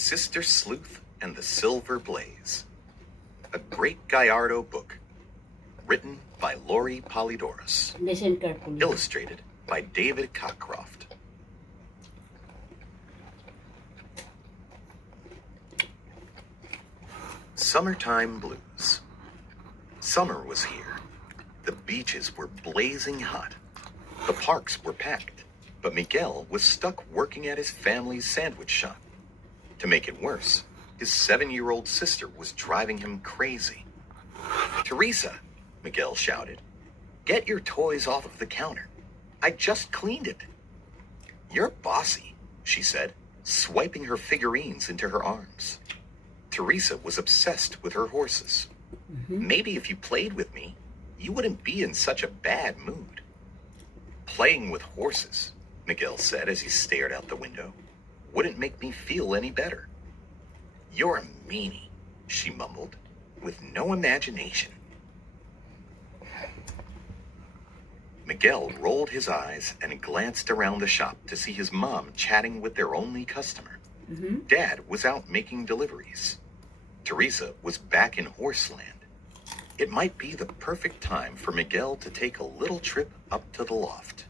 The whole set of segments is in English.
Sister Sleuth and the Silver Blaze, a great Gallardo book, written by Lori Polydorus, Listen carefully. illustrated by David Cockcroft. Summertime Blues. Summer was here. The beaches were blazing hot. The parks were packed, but Miguel was stuck working at his family's sandwich shop. To make it worse, his 7-year-old sister was driving him crazy. "Teresa," Miguel shouted, "get your toys off of the counter. I just cleaned it." "You're bossy," she said, swiping her figurines into her arms. Teresa was obsessed with her horses. "Maybe if you played with me, you wouldn't be in such a bad mood." "Playing with horses," Miguel said as he stared out the window, "wouldn't make me feel any better." "You're a meanie," she mumbled, "with no imagination." Miguel rolled his eyes and glanced around the shop to see his mom chatting with their only customer. Dad was out making deliveries. Teresa was back in Horseland. It might be the perfect time for Miguel to take a little trip up to the loft.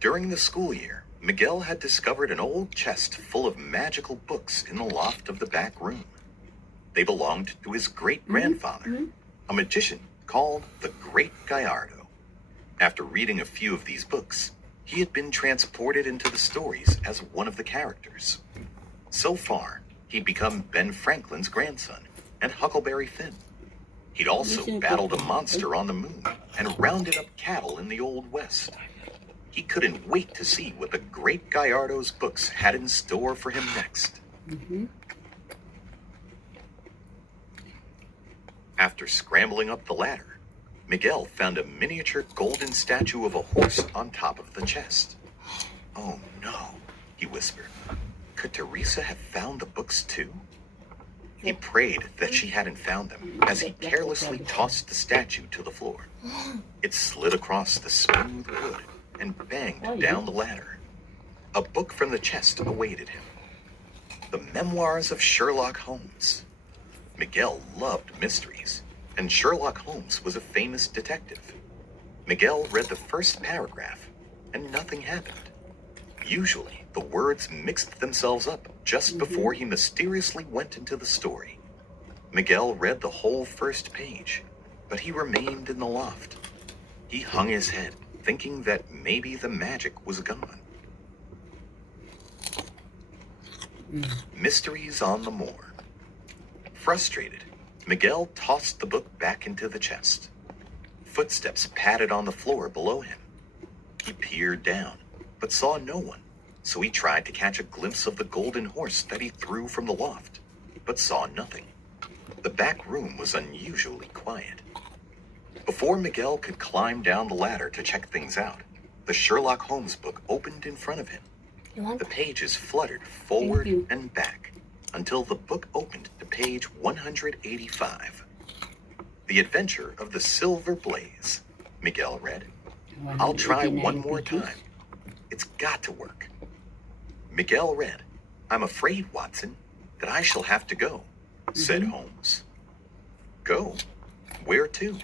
During the school year, Miguel had discovered an old chest full of magical books in the loft of the back room. They belonged to his great-grandfather, a magician called the Great Gallardo. After reading a few of these books, he had been transported into the stories as one of the characters. So far, he'd become Ben Franklin's grandson and Huckleberry Finn. He'd also battled a monster on the moon and rounded up cattle in the Old West. He couldn't wait to see what the Great Gallardo's books had in store for him next. After scrambling up the ladder, Miguel found a miniature golden statue of a horse on top of the chest. "Oh no," he whispered. Could Teresa have found the books too? He prayed that she hadn't found them as he carelessly tossed the statue to the floor. It slid across the smooth wood and banged down the ladder. A book from the chest awaited him. The Memoirs of Sherlock Holmes. Miguel loved mysteries, and Sherlock Holmes was a famous detective. Miguel read the first paragraph, and nothing happened. Usually, the words mixed themselves up just before he mysteriously went into the story. Miguel read the whole first page, but he remained in the loft. He hung his head, thinking that maybe the magic was gone. Mysteries on the Moor. Frustrated, Miguel tossed the book back into the chest. Footsteps padded on the floor below him. He peered down, but saw no one, so he tried to catch a glimpse of the golden horse that he threw from the loft, but saw nothing. The back room was unusually quiet. Before Miguel could climb down the ladder to check things out, the Sherlock Holmes book opened in front of him. The pages fluttered forward and back until the book opened to page 185. "The Adventure of the Silver Blaze," Miguel read. "I'll try one more time. It's got to work." Miguel read, "I'm afraid, Watson, that I shall have to go," said Holmes. "Go? Where to?"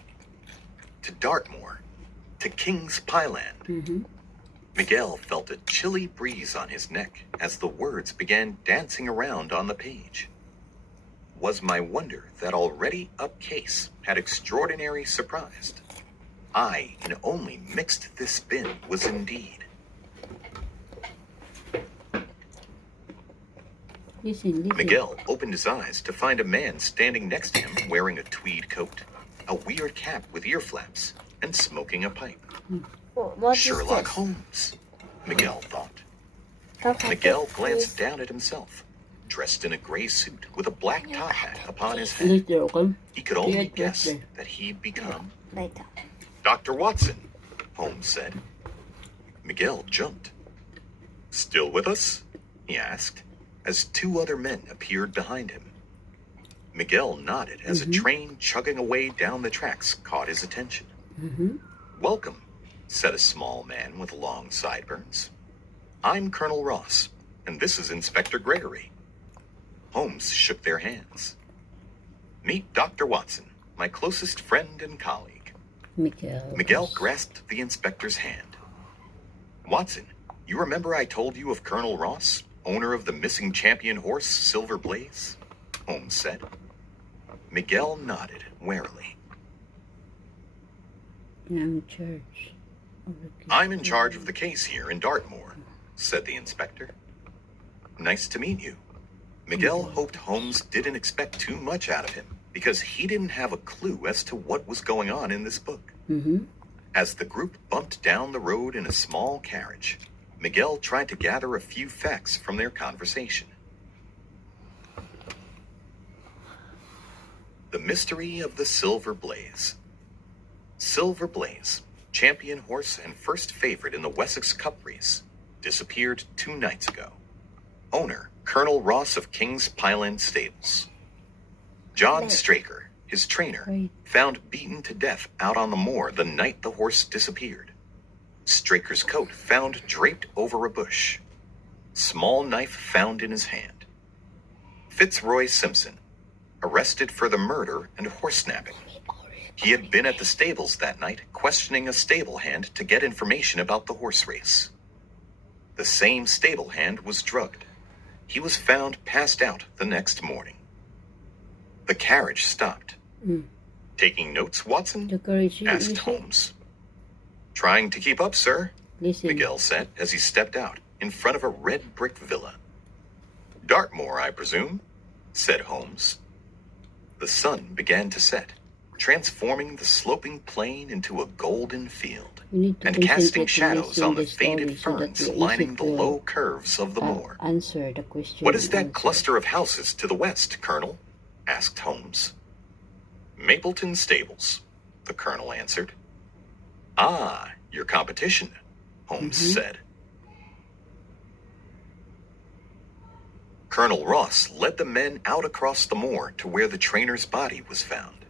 "To Dartmoor. To King's Pyland." Miguel felt a chilly breeze on his neck as the words began dancing around on the page. Was my wonder that already up case had extraordinary surprised. I in only mixed this bin was indeed. Listen. Miguel opened his eyes to find a man standing next to him wearing a tweed coat, a weird cap with ear flaps, and smoking a pipe. What Sherlock is Holmes, Miguel thought. this? Miguel glanced down at himself, dressed in a gray suit with a black top hat upon his head. Later, okay? He could only Yeah, guess later. that he'd become Later. Dr. Watson, Holmes said. Miguel jumped. "Still with us?" he asked, as 2 other men appeared behind him. Miguel nodded as a train chugging away down the tracks caught his attention. "Welcome," said a small man with long sideburns. "I'm Colonel Ross, and this is Inspector Gregory." Holmes shook their hands. Meet Dr. Watson, my closest friend and colleague. Miguel. Miguel grasped the inspector's hand. Watson, you remember I told you of Colonel Ross, owner of the missing champion horse, Silver Blaze? Holmes said. Miguel nodded warily. I'm in charge of the case. I'm in charge of the case here in Dartmoor, said the inspector. Nice to meet you. Miguel hoped Holmes didn't expect too much out of him because he didn't have a clue as to what was going on in this book. Mm-hmm. As the group bumped down the road in a small carriage, Miguel tried to gather a few facts from their conversation. The mystery of the Silver Blaze. Silver Blaze, champion horse and first favorite in the Wessex Cup race, disappeared 2 nights ago. Owner, Colonel Ross of King's Pyland Stables. John Straker, his trainer, Right. found beaten to death out on the moor the night the horse disappeared. Straker's coat found draped over a bush. Small knife found in his hand. Fitzroy Simpson, arrested for the murder and horse snapping. He had been at the stables that night questioning a stable hand to get information about the horse race. The same stable hand was drugged. He was found passed out the next morning. The carriage stopped. Mm. Taking notes, Watson? The courage you Asked Holmes. Trying to keep up, sir, Listen. Miguel said as he stepped out in front of a red brick villa. Dartmoor, I presume, said Holmes. The sun began to set, transforming the sloping plain into a golden field You need to and concentrate casting to shadows listen on the the story faded so that ferns you're lining easy the to, low curves of the moor. Answer the question. What is that answer. cluster of houses to the west, Colonel? Asked Holmes. Mapleton Stables, the Colonel answered. Ah, your competition, Holmes said. Colonel Ross led the men out across the moor to where the trainer's body was found.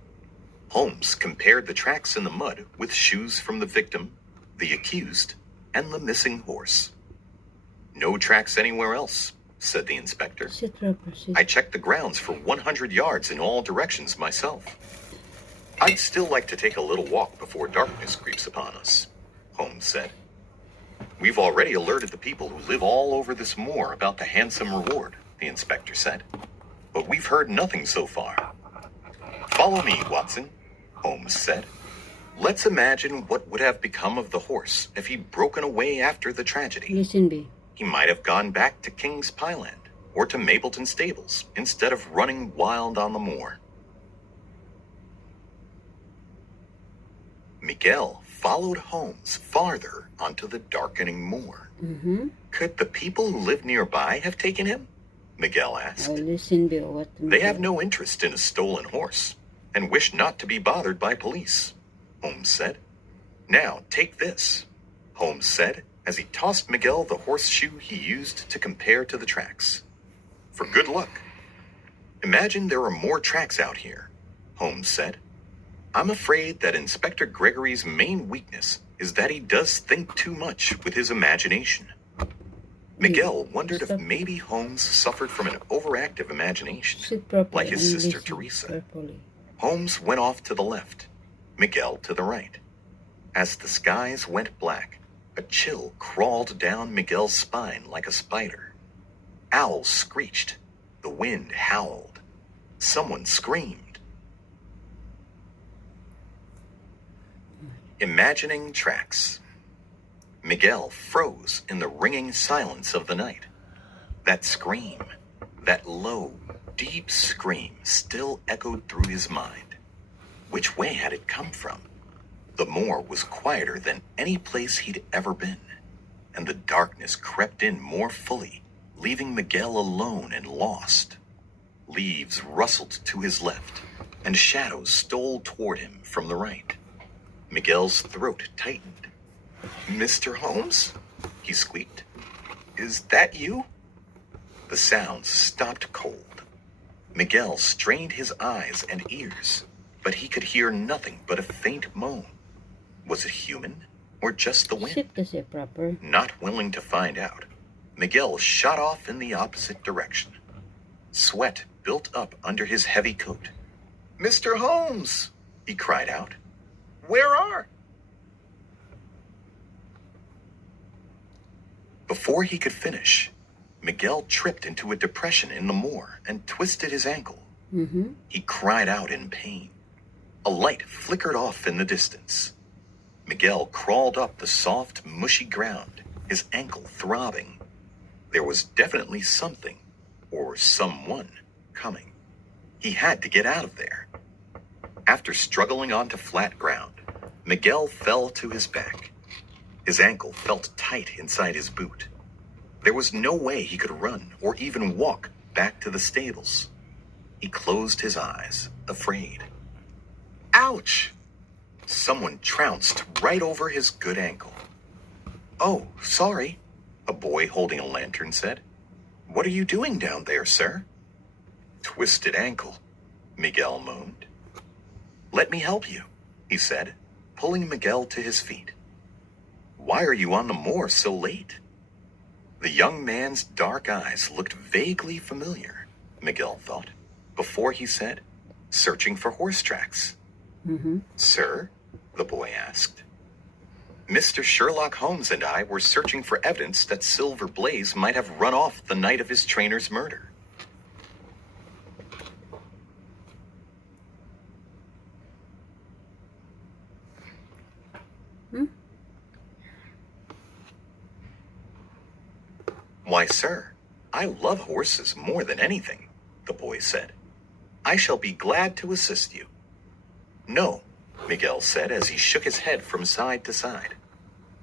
Holmes compared the tracks in the mud with shoes from the victim, the accused, and the missing horse. No tracks anywhere else, said the inspector. Sit, Robert, sit. I checked the grounds for 100 yards in all directions myself. I'd still like to take a little walk before darkness creeps upon us, Holmes said. We've already alerted the people who live all over this moor about the handsome reward, the inspector said. But we've heard nothing so far. Follow me, Watson, Holmes said. Let's imagine what would have become of the horse if he'd broken away after the tragedy. Listen, B. He might have gone back to King's Pyland or to Mapleton Stables instead of running wild on the moor. Miguel followed Holmes farther onto the darkening moor. Mm-hmm. Could the people who lived nearby have taken him? Miguel asked. Listen, B. What? They have no interest in a stolen horse and wish not to be bothered by police, Holmes said. Now, take this, Holmes said as he tossed Miguel the horseshoe he used to compare to the tracks. For good luck. Imagine there are more tracks out here, Holmes said. I'm afraid that Inspector Gregory's main weakness is that he does think too much with his imagination. Miguel wondered if maybe Holmes suffered from an overactive imagination, Sit properly like his and sister listen Teresa. Properly. Holmes went off to the left, Miguel to the right. As the skies went black, a chill crawled down Miguel's spine like a spider. Owls screeched. The wind howled. Someone screamed. Imagining tracks. Miguel froze in the ringing silence of the night. That scream, that low, deep scream still echoed through his mind. Which way had it come from? The moor was quieter than any place he'd ever been, and the darkness crept in more fully, leaving Miguel alone and lost. Leaves rustled to his left, and shadows stole toward him from the right. Miguel's throat tightened. Mr. Holmes? He squeaked. Is that you? The sounds stopped cold. Miguel strained his eyes and ears, but he could hear nothing but a faint moan. Was it human, or just the wind? Sit kasi proper. Not willing to find out, Miguel shot off in the opposite direction. Sweat built up under his heavy coat. "Mr. Holmes!" he cried out. "Where are?" Before he could finish, Miguel tripped into a depression in the moor and twisted his ankle. He cried out in pain. A light flickered off in the distance. Miguel crawled up the soft, mushy ground, his ankle throbbing. There was definitely something, or someone, coming. He had to get out of there. After struggling onto flat ground, Miguel fell to his back. His ankle felt tight inside his boot. There was no way he could run or even walk back to the stables. He closed his eyes, afraid. Ouch! Someone trounced right over his good ankle. "Oh, sorry," a boy holding a lantern said. "What are you doing down there, sir?" "Twisted ankle," Miguel moaned. "Let me help you," he said, pulling Miguel to his feet. "Why are you on the moor so late?" The young man's dark eyes looked vaguely familiar, Miguel thought, before he said, "Searching for horse tracks." "Sir?" the boy asked. "Mr. Sherlock Holmes and I were searching for evidence that Silver Blaze might have run off the night of his trainer's murder." "Why, sir, I love horses more than anything," the boy said. "I shall be glad to assist you." "No," Miguel said as he shook his head from side to side.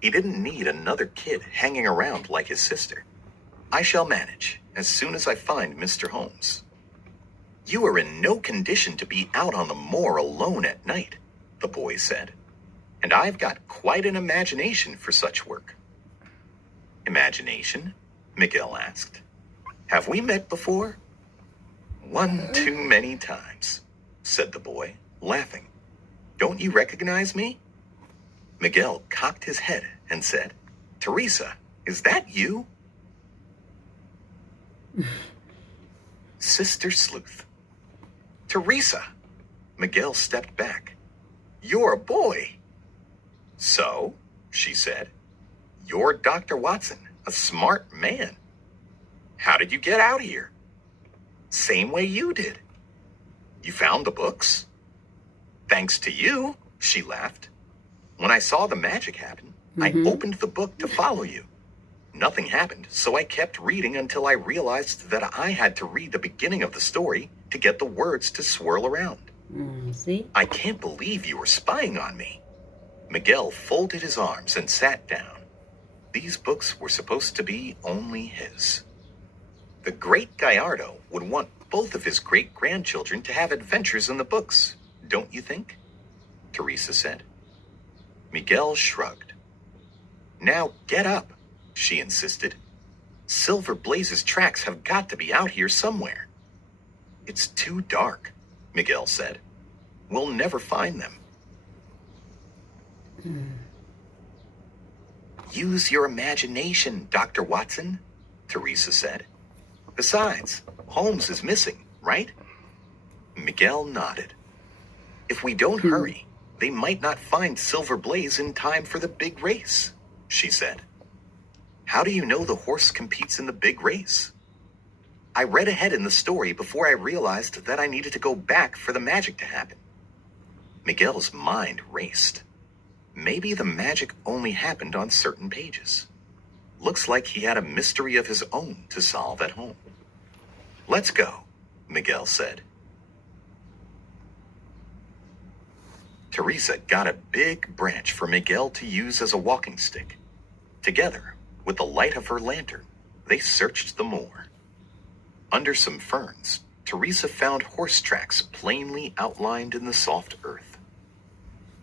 He didn't need another kid hanging around like his sister. "I shall manage as soon as I find Mr. Holmes." "You are in no condition to be out on the moor alone at night," the boy said. "And I've got quite an imagination for such work." "Imagination?" Miguel asked. "Have we met before?" "One too many times," said the boy, laughing. "Don't you recognize me?" Miguel cocked his head and said, "Teresa, is that you?" Sister Sleuth. "Teresa!" Miguel stepped back. "You're a boy." "So?" she said. "You're Dr. Watson, a smart man. How did you get out here?" "Same way you did." "You found the books?" "Thanks to you," she laughed. "When I saw the magic happen, I opened the book to follow you. Nothing happened, so I kept reading until I realized that I had to read the beginning of the story to get the words to swirl around." See? "I can't believe you were spying on me." Miguel folded his arms and sat down. These books were supposed to be only his. The great Gallardo would want both of his great-grandchildren to have adventures in the books, don't you think? Teresa said. Miguel shrugged. "Now get up," she insisted. "Silver Blaze's tracks have got to be out here somewhere." "It's too dark," Miguel said. "We'll never find them." "Use your imagination, Dr. Watson," Teresa said. "Besides, Holmes is missing, right?" Miguel nodded. "If we don't hurry, they might not find Silver Blaze in time for the big race," she said. "How do you know the horse competes in the big race?" "I read ahead in the story before I realized that I needed to go back for the magic to happen." Miguel's mind raced. Maybe the magic only happened on certain pages. Looks like he had a mystery of his own to solve at home. "Let's go," Miguel said. Teresa got a big branch for Miguel to use as a walking stick. Together, with the light of her lantern, they searched the moor. Under some ferns, Teresa found horse tracks plainly outlined in the soft earth.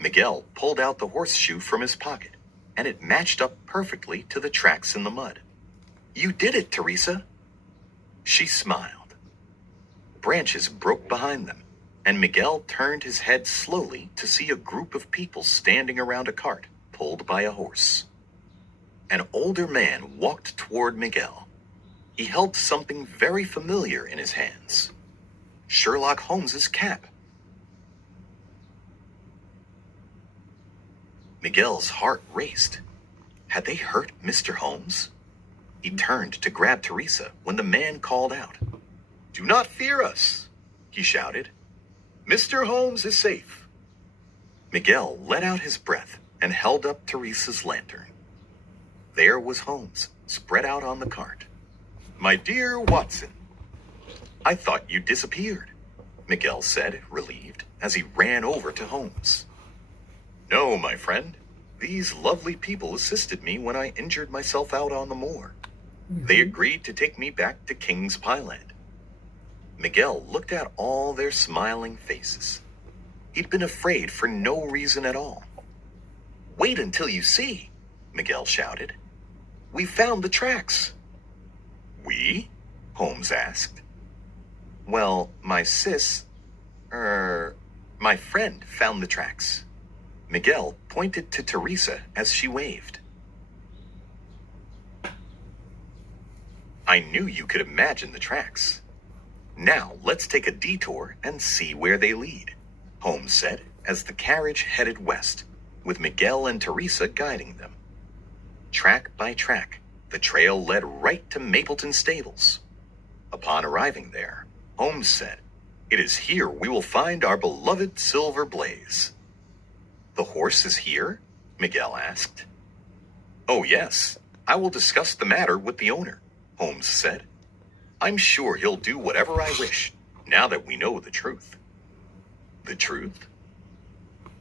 Miguel pulled out the horseshoe from his pocket, and it matched up perfectly to the tracks in the mud. "You did it, Teresa." She smiled. Branches broke behind them, and Miguel turned his head slowly to see a group of people standing around a cart pulled by a horse. An older man walked toward Miguel. He held something very familiar in his hands. Sherlock Holmes's cap. Miguel's heart raced. Had they hurt Mr. Holmes? He turned to grab Teresa when the man called out. "Do not fear us," he shouted. "Mr. Holmes is safe." Miguel let out his breath and held up Teresa's lantern. There was Holmes, spread out on the cart. "My dear Watson." "I thought you disappeared," Miguel said, relieved, as he ran over to Holmes. "No, my friend. These lovely people assisted me when I injured myself out on the moor. They agreed to take me back to King's Pyland." Miguel looked at all their smiling faces. He'd been afraid for no reason at all. "Wait until you see," Miguel shouted. "We found the tracks." "We?" Holmes asked. "Well, my friend found the tracks." Miguel pointed to Teresa as she waved. "I knew you could imagine the tracks. Now let's take a detour and see where they lead," Holmes said as the carriage headed west, with Miguel and Teresa guiding them. Track by track, the trail led right to Mapleton Stables. Upon arriving there, Holmes said, "It is here we will find our beloved Silver Blaze." "The horse is here?" Miguel asked. "Oh, yes. I will discuss the matter with the owner," Holmes said. "I'm sure he'll do whatever I wish, now that we know the truth." "The truth?"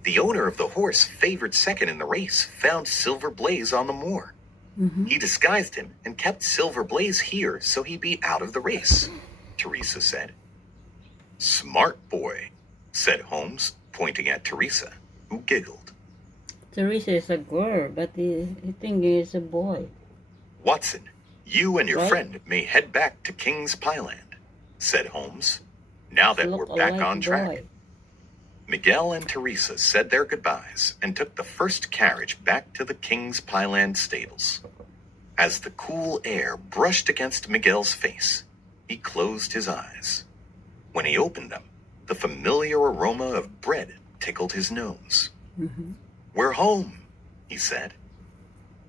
"The owner of the horse favored second in the race found Silver Blaze on the moor. He disguised him and kept Silver Blaze here so he'd be out of the race," Teresa said. "Smart boy," said Holmes, pointing at Teresa, who giggled. Teresa is a girl, but he think he is a boy. "Watson, you and your Right. friend may head back to King's Pyland," said Holmes, "now that we're Look back alike on track." boy. Miguel and Teresa said their goodbyes and took the first carriage back to the King's Pyland stables. As the cool air brushed against Miguel's face, he closed his eyes. When he opened them, the familiar aroma of bread tickled his nose. "We're home," he said.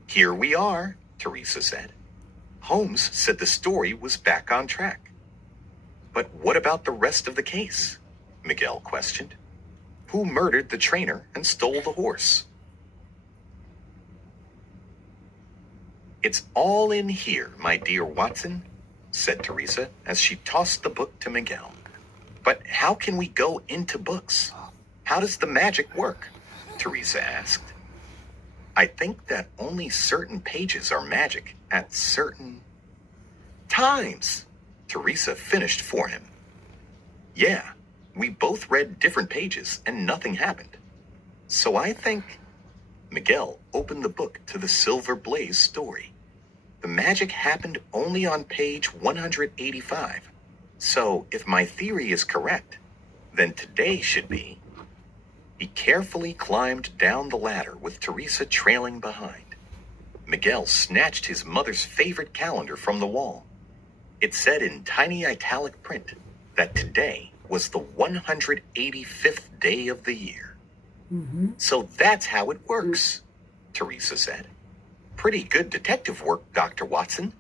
"Here we are," Teresa said. Holmes said the story was back on track. "But what about the rest of the case?" Miguel questioned. "Who murdered the trainer and stole the horse?" "It's all in here, my dear Watson," said Teresa as she tossed the book to Miguel. "But how can we go into books? How does the magic work?" Teresa asked. "I think that only certain pages are magic at certain times," Teresa finished for him. "Yeah, we both read different pages and nothing happened. So I think..." Miguel opened the book to the Silver Blaze story. The magic happened only on page 185. So if my theory is correct, then today should be... He carefully climbed down the ladder with Teresa trailing behind. Miguel snatched his mother's favorite calendar from the wall. It said in tiny italic print that today was the 185th day of the year. "So that's how it works," Teresa said. "Pretty good detective work, Dr. Watson.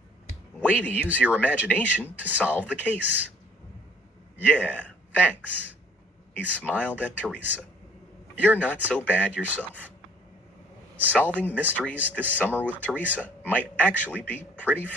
Way to use your imagination to solve the case." "Yeah, thanks." He smiled at Teresa. "You're not so bad yourself." Solving mysteries this summer with Teresa might actually be pretty fun.